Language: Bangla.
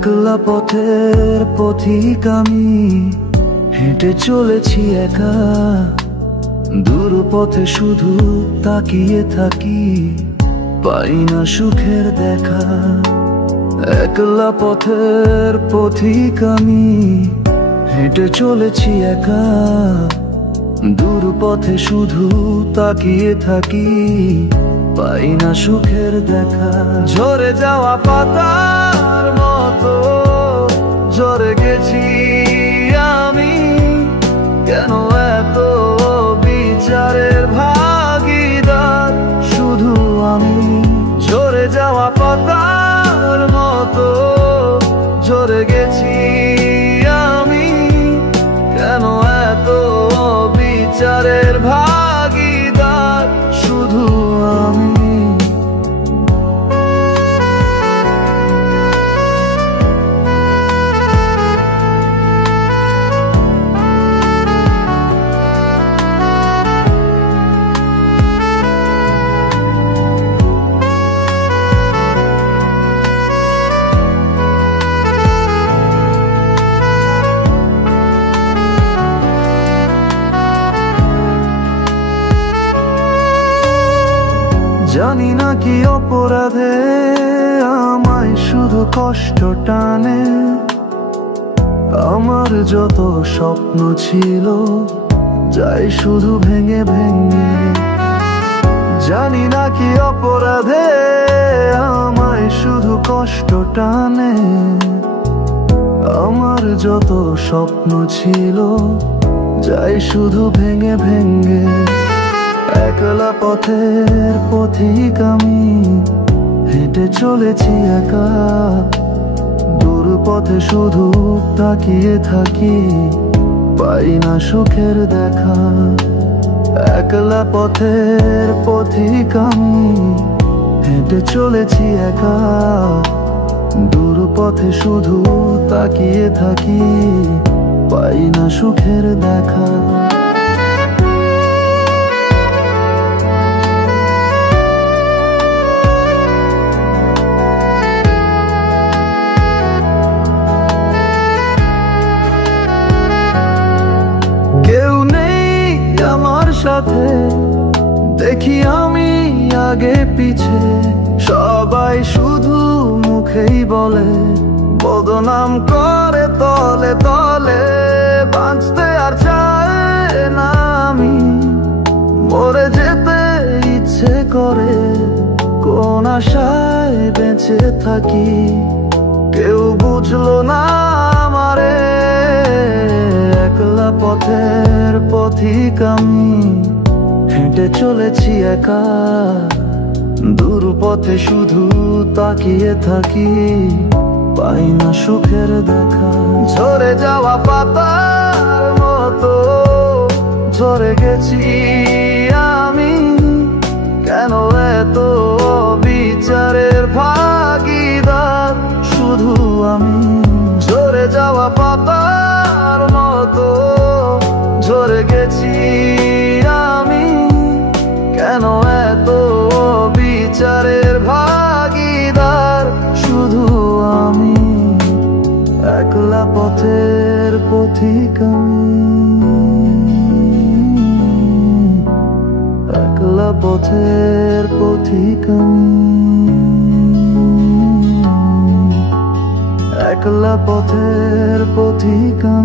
একলা পথের পথিক আমি, হেঁটে চলেছি একা। দূর পথে শুধু তাকিয়ে থাকি, পাই না সুখের দেখা। একলা পথের পথিক আমি, হেঁটে চলেছি একা। দূর পথে শুধু তাকিয়ে থাকি, পাই না সুখের দেখা। ঝরে যাওয়া পাতার মতো ঝরে গেছি আমি, কেন এত বিচারের ভাগীদার শুধু আমি। ঝরে যাওয়া পাতার মতো ঝরে গেছি আমি, কেন এত বিচারের ভাগীদার শুধু আমি। জানি না কি অপরাধে আমায় শুধু কষ্ট টানে। আমার যত স্বপ্ন ছিল যাই শুধু ভেঙে ভেঙে। জানি না কি অপরাধে আমায় শুধু কষ্ট টানে। আমার যত স্বপ্ন ছিল যাই শুধু ভেঙে ভেঙে। একলা পথের পথিক আমি, হেঁটে চলেছি একা। দূর পথে শুধু তাকিয়ে থাকি, পাই না সুখের দেখা। একলা পথের পথিক আমি, হেঁটে চলেছি একা। দূর পথে শুধু তাকিয়ে থাকি, পাই না সুখের দেখা। কেউ নেই আমার সাথে, দেখি আমি আগে পিছে। সবাই শুধু মুখেই বলে, বদনাম করে তলে তলে। বাঁচতে আর চায় না আমি, মরে যেতে ইচ্ছে করে। কোন আশায় বেঁচে থাকি, কেউ বুঝলো না আমারে। একলা পথের পথিক আমি, হেঁটে চলেছি একা। দূর পথে শুধু তাকিয়ে থাকি, পাই না সুখের দেখা। ঝরে যাওয়া পাতার মতো ঝরে গেছি আমি, কেন এত বিচারের ভাগীদার শুধু আমি। ঝরে যাওয়া পাতার মতো ঝরে গেছি আমি, কেন এত বিচারের ভাগীদার শুধু আমি। একলা পথের পথিক আমি, একলা পথের পথিক আমি, একলা পথের পথিক আমি।